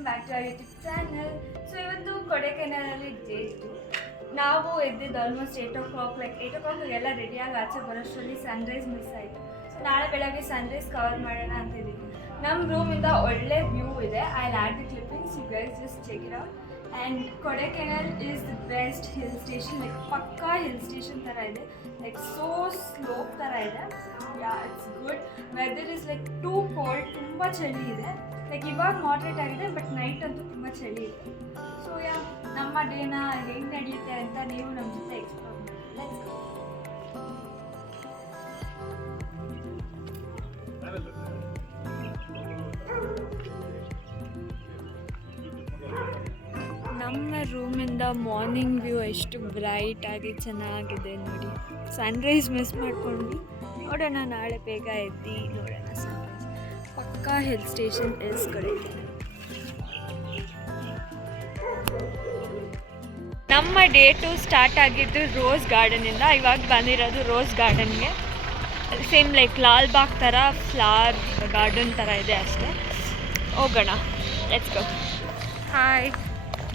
Welcome back to our YouTube channel. So ಇವತ್ತು ಕೊಡೈಕೆನಾಲಲ್ಲಿ day 2. ನಾವು ಎದ್ದಿದ್ದು ಆಲ್ಮೋಸ್ಟ್ 8 o'clock, 8 o'clock ಎಲ್ಲ ರೆಡಿಯಾಗಿ ಆಚೆ ಬರೋಷ್ಟರಲ್ಲಿ ಸನ್ರೈಸ್ ಮಿಸ್ ಆಯಿತು. ಸೊ ನಾಳೆ ಬೆಳಗ್ಗೆ ಸನ್ರೈಸ್ ಕವರ್ ಮಾಡೋಣ ಅಂತಿದ್ದೀವಿ. ನಮ್ಮ ರೂಮಿಂದ ಒಳ್ಳೆ ವ್ಯೂ ಇದೆ. I add the clippings, you guys just check it out. And Kodaikanal is the best hill station. ಪಕ್ಕಾ ಹಿಲ್ ಸ್ಟೇಷನ್ ಥರ ಇದೆ. ಸೋ ಸ್ಲೋಪ್ ಥರ ಇದೆ. Yeah, it's good. Weather is too cold, ತುಂಬ ಚಳಿ ಇದೆ. ಇವಾಗ ಮಾಡ್ರೇಟ್ ಆಗಿದೆ, ಬಟ್ ನೈಟ್ ಅಂತೂ ತುಂಬ ಚಳಿ ಇದೆ. ಸೊ ನಮ್ಮ ಡೇನ ಹೆಂಗೆ ನಡೆಯುತ್ತೆ ಅಂತ ನೀವು ನಮ್ಮ ಜೊತೆ ಎಕ್ಸ್ಪ್ಲೋರ್ ಮಾಡಿ. Let's go. ನಮ್ಮ ರೂಮಿಂದ ಮಾರ್ನಿಂಗ್ ವ್ಯೂ ಎಷ್ಟು ಬ್ರೈಟ್ ಆಗಿ ಚೆನ್ನಾಗಿದೆ ನೋಡಿ. ಸನ್ರೈಸ್ ಮಿಸ್ ಮಾಡ್ಕೊಂಡ್ವಿ. ನೋಡೋಣ ನಾಳೆ ಬೇಗ ಎದ್ದು ನೋಡೋಣ ಸನ್ರೈಸ್. ಪಕ್ಕಾ ಹಿಲ್ ಸ್ಟೇಷನ್ ಇಸ್ ಕೊಡೈಕೆನಾಲ್. ನಮ್ಮ ಡೇ 2 ಸ್ಟಾರ್ಟ್ ಆಗಿದ್ದು ರೋಸ್ ಗಾರ್ಡನಿಂದ. ಇವಾಗ ಬಂದಿರೋದು ರೋಸ್ ಗಾರ್ಡನ್ಗೆ. ಸೇಮ್ ಲಾಲ್ಬಾಗ್ ಥರ ಫ್ಲವರ್ ಗಾರ್ಡನ್ ಥರ ಇದೆ ಅಷ್ಟೇ. ಹೋಗೋಣ, let's go. Hi,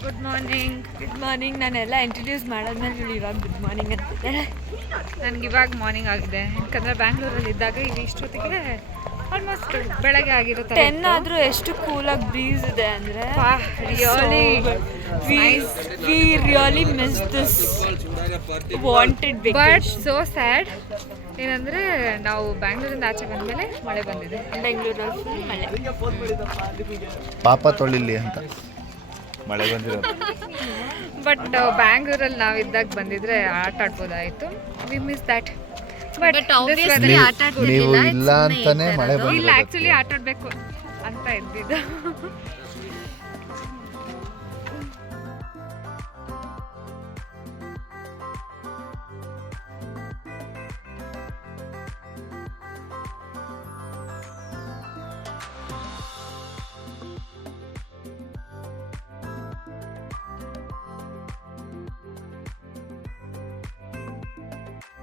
good morning. Good morning. ನಾನೆಲ್ಲ ಇಂಟ್ರಡ್ಯೂಸ್ ಮಾಡಾದ್ಮೇಲೆ ಇವಳು ಇವಾಗ ಗುಡ್ ಮಾರ್ನಿಂಗ್ ಅಂತಿದ್ದಾರೆ. ನನಗೆ ಇವಾಗ ಮಾರ್ನಿಂಗ್ ಆಗಿದೆ, ಯಾಕಂದರೆ ಬ್ಯಾಂಗ್ಳೂರಲ್ಲಿ ಇದ್ದಾಗ ಈಗ ಇಷ್ಟೊತ್ತಿಗೆ ಆಲ್ಮೋಸ್ಟ್ ಬೆಳಗ್ಗೆ ಆಗಿರುತ್ತೆ. 10 ಆದರೂ ಎಷ್ಟು ಕೂಲಾಗಿ ಬ್ರೀಸ್ ಇದೆ ಅಂದರೆ we really miss this wanted but vacation. So sad ಏನಂದರೆ ನಾವು ಬ್ಯಾಂಗ್ಳೂರಿಂದ ಆಚೆ ಬಂದಮೇಲೆ ಮಳೆ ಬಂದಿದೆ. ಬೆಂಗಳೂರಲ್ಲಿ ಫುಲ್ ಮಳೆ. ಪಾಪ ತೊಳಿಲಿ ಅಂತ ಮಳೆ ಬಂದಿರೋದು. ಬಟ್ ಬ್ಯಾಂಗ್ಳೂರಲ್ಲಿ ನಾವಿದ್ದಾಗ ಬಂದಿದ್ರೆ ಆಟ ಆಡ್ಬೋದಾಯಿತು. We miss that. ಬಟ್ ನೀವು ಇಲ್ಲ ಅಂತಾನೆ ಮಳೆ ಇಲ್ಲ, ಬಂದಿರೋದು. ಆ್ಯಕ್ಚುಲಿ ಆಟ ಆಡಬೇಕು ಅಂತ ಇದ್ದಿದ್ದು.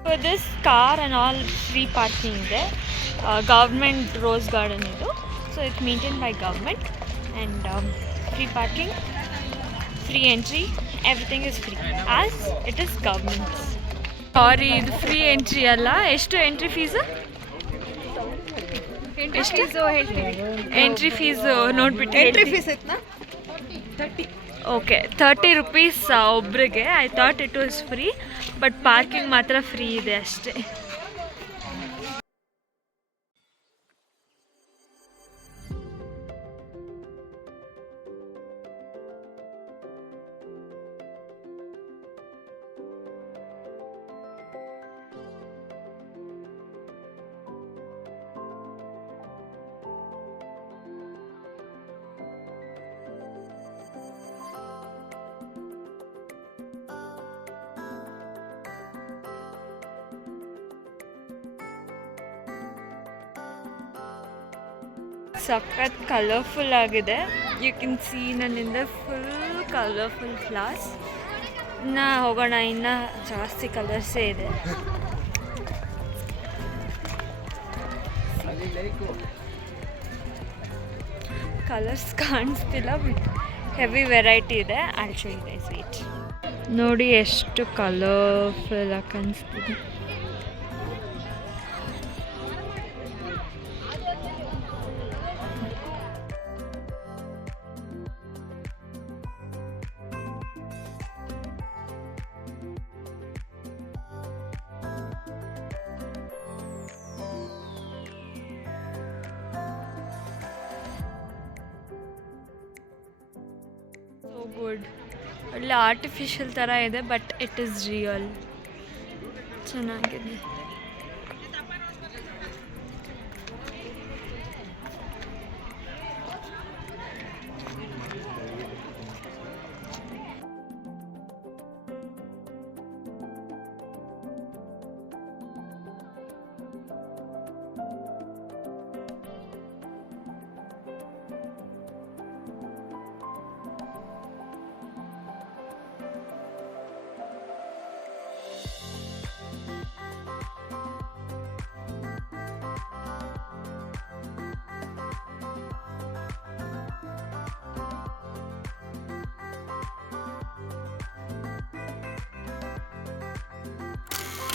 For this car and all free parking ಇದೆ. Government rose garden ಇದು. So it's maintained by government and free parking, free entry, everything is free as it is government. ಸಾರಿ, ಇದು ಫ್ರೀ ಎಂಟ್ರಿ ಅಲ್ಲ. ಎಷ್ಟು ಎಂಟ್ರಿ ಫೀಸು? ಎಷ್ಟು entry fees ನೋಡ್ಬಿಟ್ಟು entry fees okay, 30 rupees ಒಬ್ರಿಗೆ. I thought it was free, but parking ಮಾತ್ರ free ಇದೆ ಅಷ್ಟೇ. ಸಖತ್ ಕಲರ್ಫುಲ್ ಆಗಿದೆ. ಯು ಕ್ಯಾನ್ ಸಿ ನನ್ನಿಂದ ಫುಲ್ ಕಲರ್ಫುಲ್ ಫ್ಲವರ್ಸ್. ಇನ್ನು ಹೋಗೋಣ, ಇನ್ನು ಜಾಸ್ತಿ ಕಲರ್ಸೇ ಇದೆ. ಕಲರ್ಸ್ ಕಾಣಿಸ್ತಿಲ್ಲ, ಬಟ್ ಹೆವಿ ವೆರೈಟಿ ಇದೆ. I'll show you guys. Wait ನೋಡಿ ಎಷ್ಟು ಕಲರ್ಫುಲ್ ಆಗಿ ಕಾಣಿಸ್ತಿದೆ. ಗುಡ್. ಒಳ್ಳೆ ಆರ್ಟಿಫಿಷಿಯಲ್ ಥರ ಇದೆ, ಬಟ್ ಇಟ್ ಈಸ್ ರಿಯಲ್. ಚೆನ್ನಾಗಿದೆ.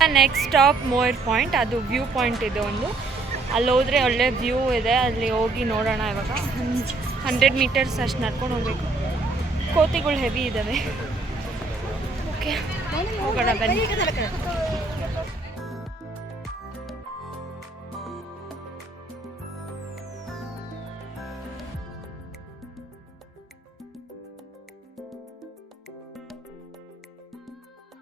ನೆಕ್ಸ್ಟ್ ಸ್ಟಾಪ್ ಮೋರ್ ಪಾಯಿಂಟ್, ಅದು ವ್ಯೂ ಪಾಯಿಂಟ್ ಇದೆ ಒಂದು. ಅಲ್ಲಿ ಹೋದರೆ ಒಳ್ಳೆ ವ್ಯೂ ಇದೆ, ಅಲ್ಲಿ ಹೋಗಿ ನೋಡೋಣ. ಇವಾಗ 100 ಮೀಟರ್ಸ್ ಅಷ್ಟು ನಡ್ಕೊಂಡು ಹೋಗ್ಬೇಕು. ಕೋತಿಗಳು ಹೆವಿ ಇದ್ದಾವೆ. ಓಕೆ ಹೋಗೋಣ ಬನ್ನಿ.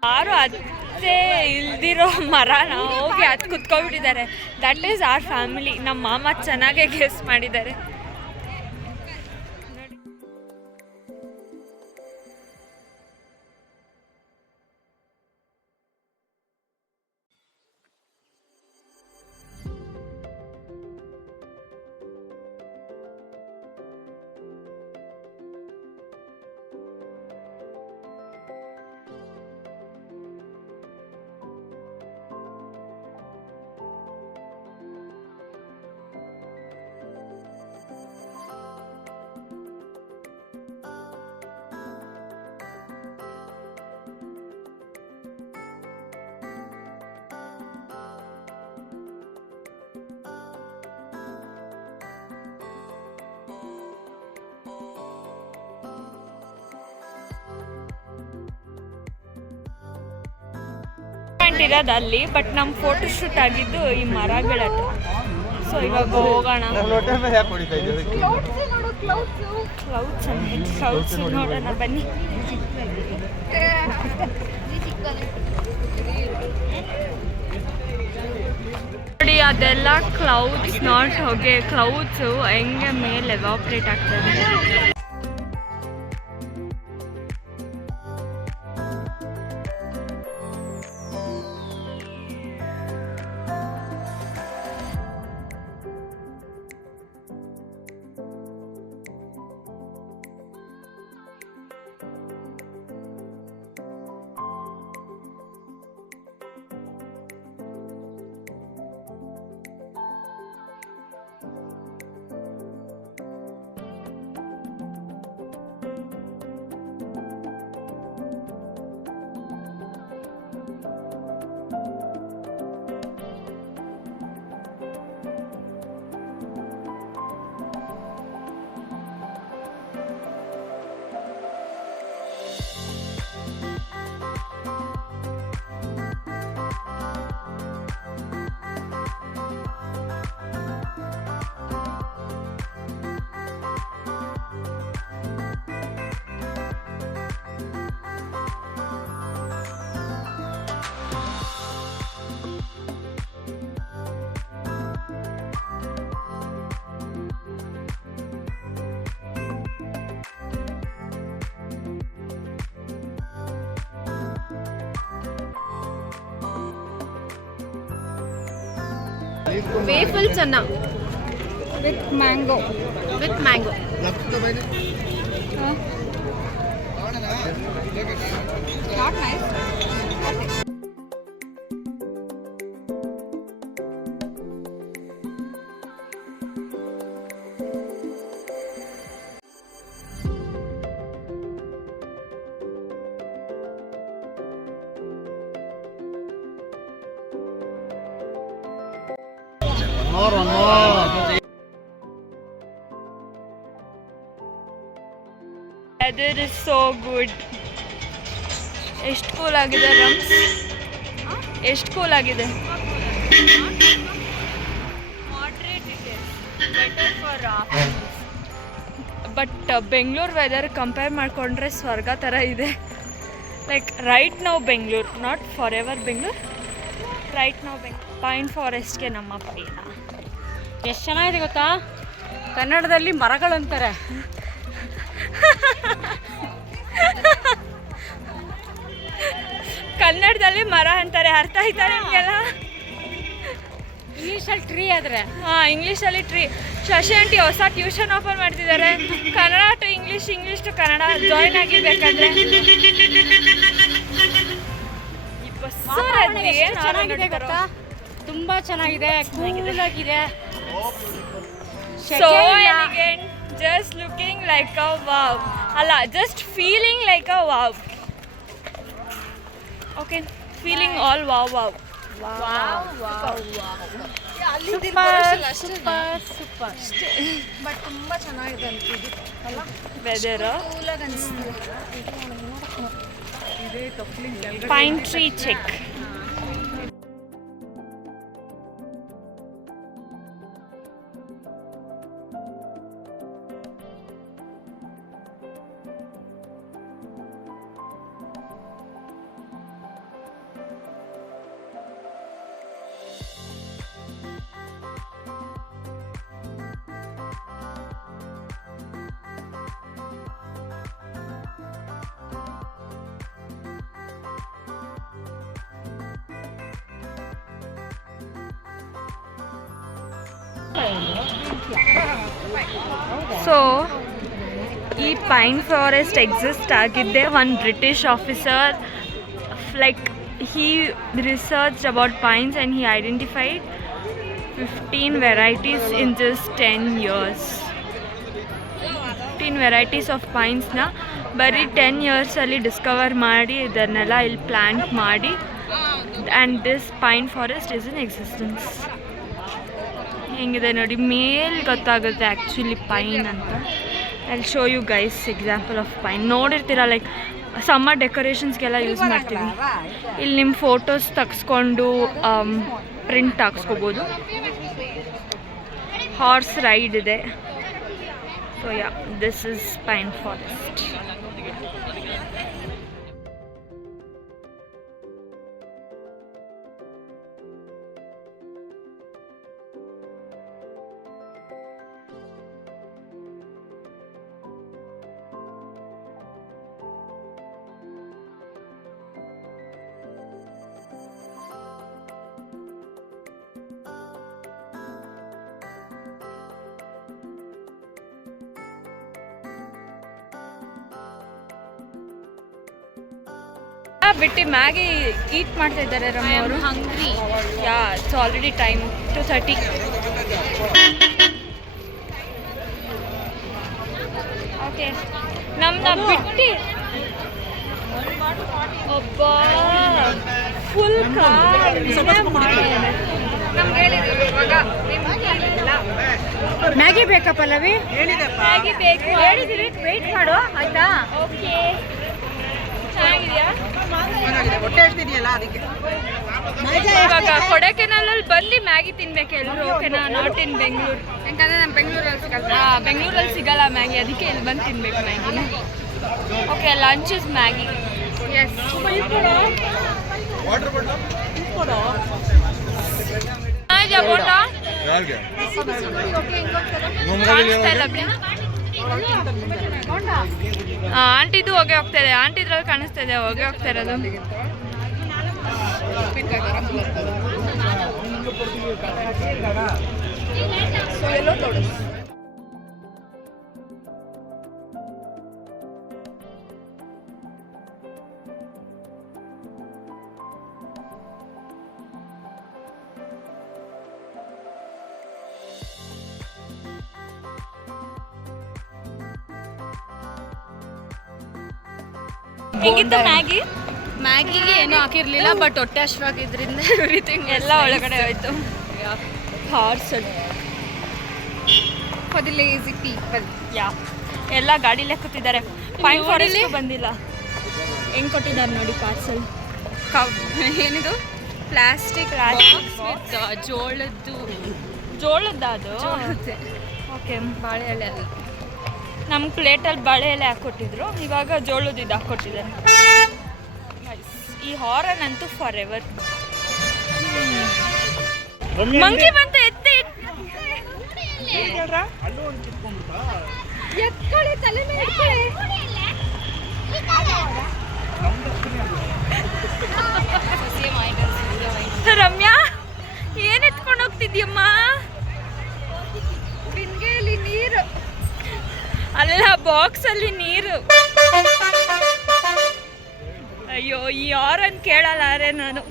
ಯಾರು ಅದೇ ಇಲ್ದಿರೋ ಮರನ ಹೋಗಿ ಅದು ಕುತ್ಕೊಬಿಟ್ಟಿದ್ದಾರೆ. That is our family. ನಮ್ಮ ಮಾಮ ಚೆನ್ನಾಗೇ ಗೆಸ್ ಮಾಡಿದ್ದಾರೆ. ಇರೋದು ಅಲ್ಲಿ, ಬಟ್ ನಮ್ಮ ಫೋಟೋ ಶೂಟ್ ಆಗಿದ್ದು ಈ ಮರಗಳ ಹತ್ರ. ಸೊ ಇವಾಗ ಹೋಗೋಣ. ಕ್ಲೌಡ್ಸ್ ನೋಡೋಣ ಬನ್ನಿ. ನೋಡಿ ಅದೆಲ್ಲ ಕ್ಲೌಡ್ಸ್, ನಾಟ್ ಹೊಗೆ. ಕ್ಲೌಡ್ಸು ಹೆಂಗೆ ಮೇಲೆ ಎವಾಪ್ರೇಟ್ ಆಗ್ತದೆ. ವೇಫಲ್ ಚೆನ್ನ with mango. Not nice. Weather is so good. ಎಷ್ಟು ಕೂಲ್ ಆಗಿದೆ ರಮ್ಸ್, ಎಷ್ಟು ಕೂಲ್ ಆಗಿದೆ. Moderate it is better for afternoons. But Bengaluru weather compare ಮಾಡಿಕೊಂಡ್ರೆ ಸ್ವರ್ಗ ಥರ ಇದೆ. Like right now Bengaluru, not forever Bengaluru, right now Bengaluru. Pine ಫಾರೆಸ್ಟ್ಗೆ ನಮ್ಮ ಪೈನ. ಎಷ್ಟು ಚೆನ್ನಾಗಿದೆ ಗೊತ್ತಾ, ಕನ್ನಡದಲ್ಲಿ ಮರಗಳಂತಾರೆ. ಕನ್ನಡದಲ್ಲಿ ಮರ ಅಂತಾರೆ, ಅರ್ಥ ಆಯ್ತಾ ನಿಮಗೆಲ್ಲ? ಇಂಗ್ಲೀಷಲ್ಲಿ ಟ್ರೀ ಆದರೆ. ಹಾಂ, ಇಂಗ್ಲೀಷಲ್ಲಿ ಟ್ರೀ. ಶಶಿ ಆಂಟಿ ಹೊಸ ಟ್ಯೂಷನ್ ಓಪನ್ ಮಾಡ್ತಿದ್ದಾರೆ. Kannada to English, English to Kannada join ಆಗಿ ಬೇಕಾದ್ರೆ. ಚೆನ್ನಾಗಿದೆ ಗೊತ್ತಾ, ತುಂಬ ಚೆನ್ನಾಗಿದೆ, ಕೂಲ್ ಆಗಿದೆ. So elegant, just looking like a wow. ಅಲ್ಲ, just feeling like a wow. Okay, feeling all wow. But ತುಂಬಾ ಚೆನ್ನಾಗಿದೆ ಅಂತಿದ್ದು ಅಲ್ಲ ವೆದರ್ ಕೂಲಾಗಿ ಅನಿಸ್ತದೆ. Pine tree check. ಸೊ ಈ ಪೈನ್ ಫಾರೆಸ್ಟ್ ಎಕ್ಸಿಸ್ಟ್ ಆಗಿದ್ದೆ ಒಂದು British officer, like he researched about pines and he identified 15 varieties in just 10 years. 15 varieties of pines na ಬರೀ 10 years ಅಲ್ಲಿ ಡಿಸ್ಕವರ್ ಮಾಡಿ ಇದನ್ನೆಲ್ಲ ಇಲ್ಲಿ ಪ್ಲಾಂಟ್ ಮಾಡಿ, and this pine forest is in existence. ಹೆಂಗಿದೆ ನೋಡಿ, ಮೇಲ್ ಗೊತ್ತಾಗುತ್ತೆ ಆ್ಯಕ್ಚುಲಿ ಪೈನ್ ಅಂತ. I show you guys example of pine. ನೋಡಿರ್ತೀರ, ಲೈಕ್ ಸಮ್ಮರ್ ಡೆಕೋರೇಷನ್ಸ್ಗೆಲ್ಲ ಯೂಸ್ ಮಾಡ್ತೀವಿ. ಇಲ್ಲಿ ನಿಮ್ಮ ಫೋಟೋಸ್ ತೆಗೆಸ್ಕೊಂಡು ಪ್ರಿಂಟ್ ಹಾಕ್ಸ್ಕೊಬೋದು. ಹಾರ್ಸ್ ರೈಡ್ ಇದೆ. So yeah, this is pine forest. ಬಿಟ್ಟು ಮ್ಯಾಗಿ ಈಟ್ ಮಾಡ್ತಾ ಇದ್ದಾರೆ ರಮ್ಯ ಅವರು. Yeah, it's already time 2:30. Okay, ನಮ್ಮನ್ನ ಬಿಟ್ಟು ಒಬ್ಬ ಫುಲ್ ಮ್ಯಾಗಿ ಬೇಕಾ ಪಲ್ಲವಿ? ಮ್ಯಾಗಿ ಬೇಕು ಹೇಳಿದಿರಿ, ವೆಯ್ಟ್ ಮಾಡು ಆಯ್ತಾ? ಓಕೆ, ಚೆನ್ನಾಗಿದೆಯಾ? ಹೊಟ್ಟೆ ಅಷ್ಟಿದೆಯಲ್ಲ ಅದಕ್ಕೆ. ಇವಾಗ ಕೊಡೈಕೆನಾಲಲ್ಲಿ ಬಂದು ಮ್ಯಾಗಿ ತಿನ್ಬೇಕು ಎಲ್ಲರೂ. ಓಕೆನಾ? ನಾಟ್ ಇನ್ ಬೆಂಗಳೂರು, ಯಾಕಂದ್ರೆ ನಮ್ಮ ಬೆಂಗಳೂರಲ್ಲಿ ಸಿಗಲ್ಲ. ಬೆಂಗಳೂರಲ್ಲಿ ಸಿಗಲ್ಲ ಮ್ಯಾಗಿ, ಅದಕ್ಕೆ ಇಲ್ಲಿ ಬಂದು ತಿನ್ಬೇಕು ಮ್ಯಾಗಿನ. Okay, lunch is Maggi. Yes. ಬೋಟ ಕಾಣಿಸ್ತಾ ಇಲ್ಲ ಬಿಡಿ. ಆಂಟಿದು ಹೊಗೆ ಹೋಗ್ತಾ ಇದೆ. ಆಂಟಿದ್ರಲ್ಲಿ ಕಾಣಿಸ್ತಾ ಇದೆ ಹೊಗೆ ಹೋಗ್ತಾ ಇರೋದು. ಹೆಂಗಿತ್ತು ಮ್ಯಾಗಿ? ಮ್ಯಾಗಿಗೆ ಏನೂ ಹಾಕಿರ್ಲಿಲ್ಲ, ಬಟ್ ಹೊಟ್ಟೆ ಅಶ್ವಾಗಿದ್ರಿಂದ ಎವ್ರಿಥಿಂಗ್ ಎಲ್ಲ ಒಳಗಡೆ ಹೋಯ್ತು. Horse for the lazy people. Yeah, ಎಲ್ಲ ಗಾಡಿಲೇ ಕೂತಿದ್ದಾರೆ. ಪೈನ್ ಫಾರೆಸ್ಟ್ ಬಂದಿಲ್ಲ. ಹೆಂಗ್ ಕೊಟ್ಟಿದ್ದಾರೆ ನೋಡಿ ಪಾರ್ಸಲ್. ಏನಿದು? ಪ್ಲಾಸ್ಟಿಕ್ ವಿತ್ ಜೋಳದ ಅದು. ಓಕೆ, ಬಾಳೆ ಎಲೆ ಅಲ್ಲ. ನಮ್ಮ ಪ್ಲೇಟಲ್ಲಿ ಬಾಳೆ ಎಲೆ ಹಾಕ್ಕೊಟ್ಟಿದ್ರು, ಇವಾಗ ಜೋಳದ ಇದು ಹಾಕ್ಕೊಟ್ಟಿದ್ದಾರೆ. ಈ ಹಾರನ್ ಅಂತೂ ಫಾರ್ ಎವರ್. ಮಂಕಿ ಬಂತ ಎತ್ತಿ ಎತ್ಕೊಳ್ಳಿ, ತಲೆ ಮೇಲೆ ಇಟ್ಕೊಳ್ಳಿ. ರಮ್ಯಾ, ಏನ್ ಎತ್ಕೊಂಡು ಹೋಗ್ತಿದ್ಯಮ್ಮ? ಬಿಂದಿಗೆಯಲ್ಲಿ ನೀರು. ಅಲ್ಲ, ಬಾಕ್ಸ್ ಅಲ್ಲಿ ನೀರು. ಅಯ್ಯೋ, ಈ ಹಾರನ್ ಕೇಳಲಾರೆ ನಾನು.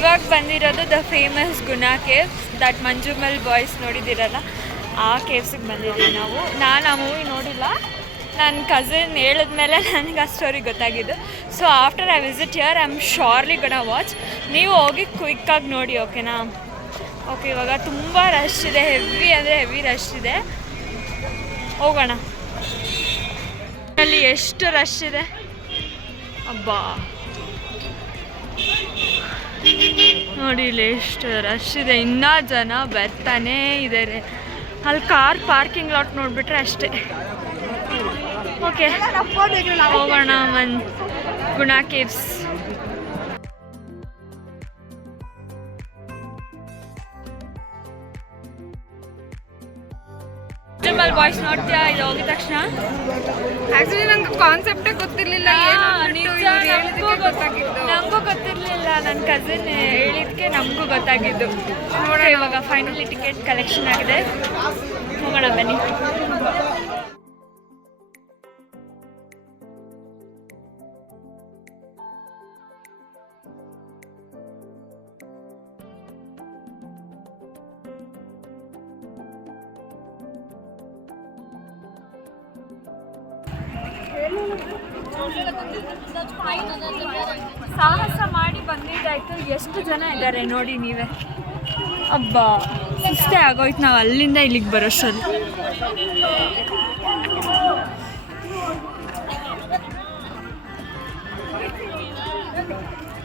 ಇವಾಗ ಇವಾಗ ಬಂದಿರೋದು the famous Guna caves, that Manjummel boys ನೋಡಿದ್ದೀರಲ್ಲ, ಆ ಕೇವ್ಸಿಗೆ ಬಂದಿದ್ದೀವಿ ನಾವು. ನಾನು ಆ ಮೂವಿ ನೋಡಿಲ್ಲ, ನನ್ನ ಕಸಿನ್ ಹೇಳಿದ್ಮೇಲೆ ನನಗೆ ಆ ಸ್ಟೋರಿ ಗೊತ್ತಾಗಿದ್ದು. So after I visit here I am surely Gana watch. ನೀವು ಹೋಗಿ ಕ್ವಿಕ್ಕಾಗಿ ನೋಡಿ, ಓಕೆನಾ? ಓಕೆ, ಇವಾಗ ತುಂಬ ರಶ್ ಇದೆ, ಹೆವಿ ಅಂದರೆ ಹೆವಿ ರಶ್ ಇದೆ. ಹೋಗೋಣ. ಅಲ್ಲಿ ಎಷ್ಟು ರಶ್ ಇದೆ ಅಬ್ಬಾ, ನೋಡಿ ಇಲ್ಲಿ ಎಷ್ಟು ರಶ್ ಇದೆ, ಇನ್ನೂ ಜನ ಬರ್ತಾನೇ ಇದ್ದಾರೆ. ಅಲ್ಲಿ ಕಾರ್ ಪಾರ್ಕಿಂಗ್ ಲಾಟ್ ನೋಡಿಬಿಟ್ರೆ ಅಷ್ಟೇ. ಓಕೆ, ಹೋಗೋಣ ಗುನಾ ಕೇವ್ಸ್. ಮಂಜುಮಲ್ ಬಾಯ್ಸ್ ನೋಡ್ತೀಯಾ ಇದು ಹೋಗಿದ ತಕ್ಷಣ? ಆಕ್ಚುಲಿ ನಂಗೆ ಕಾನ್ಸೆಪ್ಟೇ ಗೊತ್ತಿರಲಿಲ್ಲ, ನಮಗೂ ಗೊತ್ತಿರಲಿಲ್ಲ. ನನ್ನ ಕಸಿನ್ ಹೇಳಿದ್ಕೆ ನಮಗೂ ಗೊತ್ತಾಗಿದ್ದು. ನೋಡೋಣ, ಇವಾಗ ಫೈನಲಿ ಟಿಕೆಟ್ ಕಲೆಕ್ಷನ್ ಆಗಿದೆ, ಹೋಗೋಣ ಬನ್ನಿ. ಸಾಹಸ ಮಾಡಿ ಬಂದಿದ್ದಾಯ್ತು. ಎಷ್ಟು ಜನ ಇದ್ದಾರೆ ನೋಡಿ ನೀವೇ. ಅಬ್ಬಾ, ಸುಸ್ತೇ ಆಗೋಯ್ತು ನಾವು ಅಲ್ಲಿಂದ ಇಲ್ಲಿಗೆ ಬರೋಷ್ಟಲ್ಲಿ.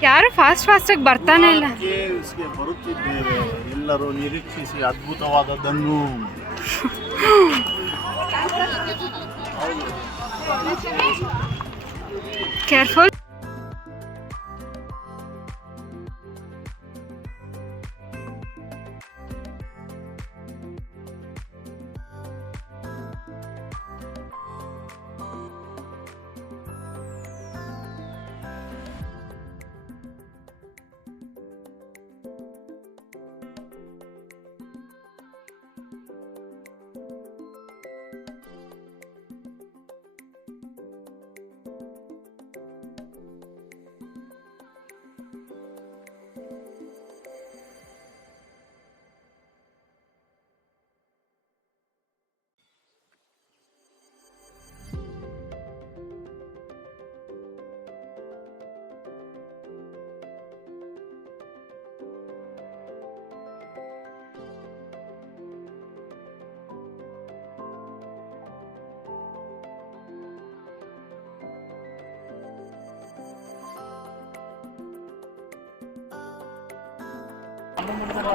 ಯಾರು ಫಾಸ್ಟಾಗಿ ಬರ್ತಾನೆ ಇಲ್ಲ. ಬರುತ್ತಿದ್ದೇವೆ, ಎಲ್ಲರೂ ನಿರೀಕ್ಷಿಸಿ ಅದ್ಭುತವಾದದ್ದನ್ನು. ಕೇರ್ಫುಲ್.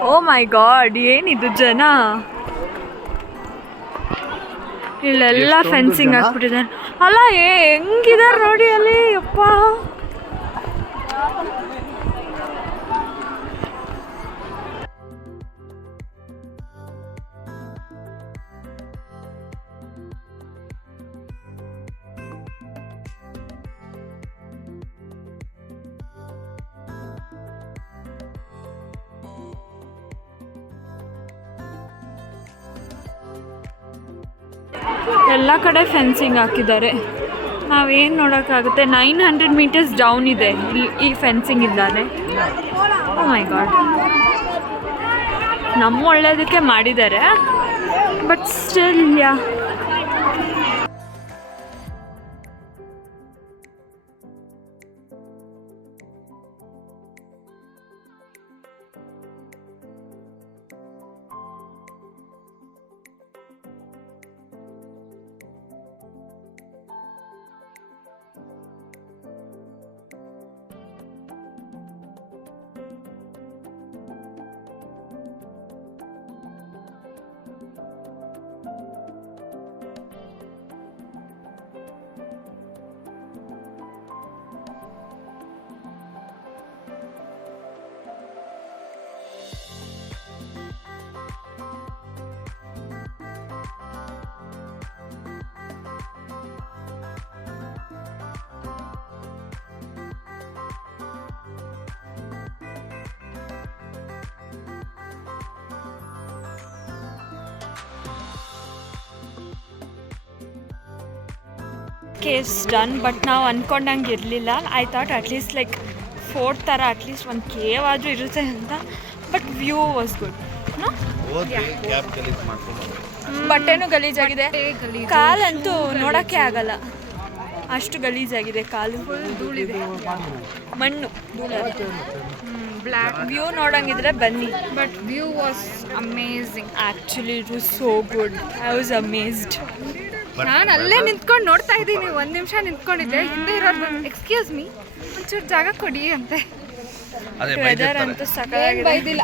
ಓ ಮೈ ಗಾಡ್, ಏನಿದು ಜನ! ಇಲ್ಲೆಲ್ಲ ಫೆನ್ಸಿಂಗ್ ಹಾಕ್ಬಿಟ್ಟಿದ್ದಾರೆ. ಅಲ್ಲ, ಹೆಂಗಿದಾರೆ ನೋಡಿ ಅಲ್ಲಿ, ಅಪ್ಪ. ಎಲ್ಲ ಕಡೆ ಫೆನ್ಸಿಂಗ್ ಹಾಕಿದ್ದಾರೆ. ನಾವೇನು ನೋಡೋಕ್ಕಾಗುತ್ತೆ? 900 ಮೀಟರ್ಸ್ ಡೌನ್ ಇದೆ ಈ ಫೆನ್ಸಿಂಗ್ ಇದ್ದಾರೆ. ಓ ಮೈ ಗಾಡ್, ನಮ್ಮ ಒಳ್ಳೇದಕ್ಕೆ ಮಾಡಿದ್ದಾರೆ, but still yeah. Caves done, but ನಾವು ಅಂದ್ಕೊಂಡಂಗೆ ಇರಲಿಲ್ಲ. I thought at least like fort ಥರ ಅಟ್ಲೀಸ್ಟ್ ಒಂದು ಕೇವ್ ಆದರೂ ಇರುತ್ತೆ ಅಂತ. But view was good. ಬಟ್ಟೆನೂ ಗಲೀಜಾಗಿದೆ, ಕಾಲಂತೂ ನೋಡೋಕ್ಕೆ ಆಗಲ್ಲ, ಅಷ್ಟು ಗಲೀಜಾಗಿದೆ ಕಾಲು. ಧೂಳಿದೆ, ಮಣ್ಣು ಧೂಳು. ಬ್ಲ್ಯಾಕ್. ವ್ಯೂ ನೋಡಂಗಿದ್ರೆ ಬನ್ನಿ. But view was amazing. Actually it was so good. I was amazed. ನಾನು ಅಲ್ಲೇ ನಿಂತ್ಕೊಂಡು ನೋಡ್ತಾ ಇದ್ದೀನಿ, ಒಂದು ನಿಮಿಷ ನಿಂತ್ಕೊಂಡಿದ್ದೆ. ಹಿಂದೆ ಇರೋರು ಬಂದು ಎಕ್ಸ್ಕ್ಯೂಸ್ ಮೀ ಒಂಚೂರು ಜಾಗ ಕೊಡಿ ಅಂತೆ. ವೆದರ್ ಅಂತೂ ಸಕಾಲಾಗಿದೆ. ಬೈದಿಲ್ಲ.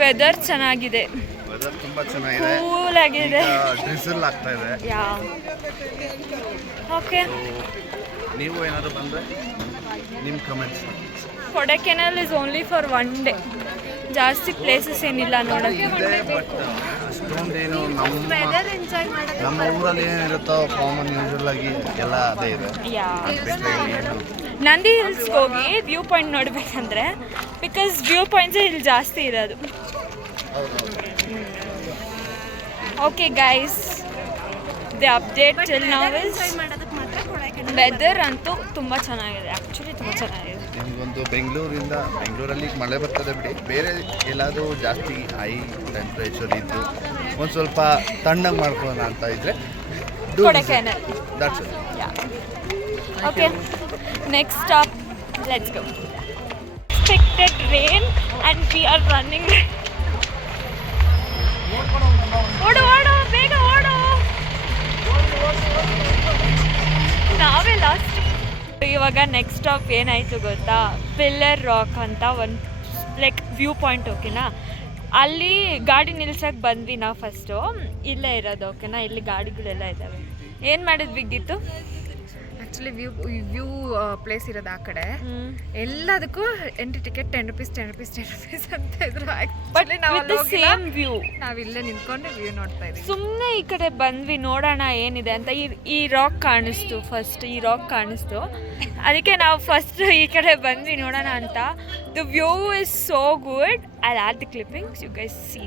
ವೆದರ್ ಚೆನ್ನಾಗಿದೆ, ವೆದರ್ ತುಂಬ ಚೆನ್ನಾಗಿದೆ, ಕೂಲ್ ಆಗಿದೆ. ಡ್ರಿಸಲ್ ಆಗ್ತಾ ಇದೆ. ಯಾ ಓಕೆ. ನೀವು ಏನಾದರೂ ಬಂದರೆ ನಿಮ್ಮ comments. Kodaikanal is only for one day, ಜಾಸ್ತಿ ಪ್ಲೇಸಸ್ ಏನಿಲ್ಲ ನೋಡೋಕ್ಕೆ. ಬಟ್ ಅಷ್ಟೊಂದೇನು ವೆದರ್ ಎಂಜಾಯ್ ಮಾಡೋಕ್ಕೆ ನಮ್ಮ ಊರಲ್ಲಿ ಏನಿರುತ್ತೋ ಕಾಮನ್ ಯೂಶುವಲ್ ಆಗಿ ಎಲ್ಲ ಅದೇ ಇದೆ. ಯಾ ಬಿಟ್ರೆ ಏನು ನಂದಿ ಹಿಲ್ಸ್ಗೆ ಹೋಗಿ ವ್ಯೂ ಪಾಯಿಂಟ್ ನೋಡಬೇಕಂದ್ರೆ, ಬಿಕಾಸ್ ವ್ಯೂ ಪಾಯಿಂಟ್ಸೇ ಇಲ್ಲಿ ಜಾಸ್ತಿ ಇರೋದು. Okay guys, the update till now is weather ಅಂತೂ ತುಂಬ ಚೆನ್ನಾಗಿದೆ, ಆ್ಯಕ್ಚುಲಿ ತುಂಬ ಚೆನ್ನಾಗಿದೆ. ನಿಮಗೊಂದು ಬೆಂಗಳೂರಲ್ಲಿ ಮಳೆ ಬರ್ತದೆ ಬಿಡಿ, ಬೇರೆ ಎಲ್ಲಾದರೂ ಜಾಸ್ತಿ ಹೈ ಟೆಂಪ್ರೇಚರ್ ಇದ್ದು ಒಂದು ಸ್ವಲ್ಪ ತಣ್ಣಗೆ ಮಾಡ್ಕೊಳ್ಳೋಣ ಅಂತ ಇದ್ದರೆ Kodaikanal. That's it. Yeah okay, next stop, let's go. Expected rain and we are running. ಓಡು ಓಡು, ಬೇಗ ಓಡು. ನಾವೇ ಲಾಸ್ಟ್. ಇವಾಗ ನೆಕ್ಸ್ಟ್ ಸ್ಟಾಪ್ ಏನಾಯಿತು ಗೊತ್ತಾ, ಪಿಲ್ಲರ್ ರಾಕ್ ಅಂತ ಒಂದು ಲೈಕ್ ವ್ಯೂ ಪಾಯಿಂಟ್. ಓಕೆನಾ, ಅಲ್ಲಿ ಗಾಡಿ ನಿಲ್ಸಕ್ಕೆ ಬಂದ್ವಿ ನಾವು ಫಸ್ಟು. ಇಲ್ಲೇ ಇರೋದು ಓಕೆನಾ, ಇಲ್ಲಿ ಗಾಡಿಗಳೆಲ್ಲ ಇದ್ದಾವೆ. ಏನು ಮಾಡಿದ್ವಿ ಗಿತ್ತು? ಆ್ಯಕ್ಚುಲಿ ವ್ಯೂ ಪ್ಲೇಸ್ ಇರೋದು ಆ ಕಡೆ. ಎಲ್ಲದಕ್ಕೂ entry ticket 10 rupees 10 rupees 10 rupees ಅಂತ ಇದ್ರು. But with the same view. ನಾವಿಲ್ಲೇ ನಿಂತ್ಕೊಂಡು ವ್ಯೂ ನೋಡ್ತಾ ಇದ್ದೀವಿ. ಸುಮ್ಮನೆ ಈ ಕಡೆ ಬಂದ್ವಿ ನೋಡೋಣ ಏನಿದೆ ಅಂತ. ಈ ರಾಕ್ ಕಾಣಿಸ್ತು, ಫಸ್ಟ್ ಈ ರಾಕ್ ಕಾಣಿಸ್ತು, ಅದಕ್ಕೆ ನಾವು ಫಸ್ಟ್ ಈ ಕಡೆ ಬಂದ್ವಿ ನೋಡೋಣ ಅಂತ. The view is so good. I add the clippings, you guys see.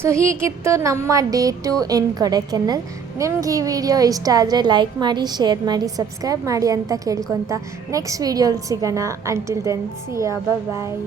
So ಹೀಗಿತ್ತು ನಮ್ಮ ಡೇ 2 ಇನ್ ಕೊಡೈಕೆನಾಲ್. ನಿಮ್ಗೆ ಈ ವಿಡಿಯೋ ಇಷ್ಟ ಆದರೆ ಲೈಕ್ ಮಾಡಿ, ಶೇರ್ ಮಾಡಿ, ಸಬ್ಸ್ಕ್ರೈಬ್ ಮಾಡಿ ಅಂತ ಕೇಳ್ಕೊತ ನೆಕ್ಸ್ಟ್ ವಿಡಿಯೋಲಿ ಸಿಗೋಣ. Until then see you, bye.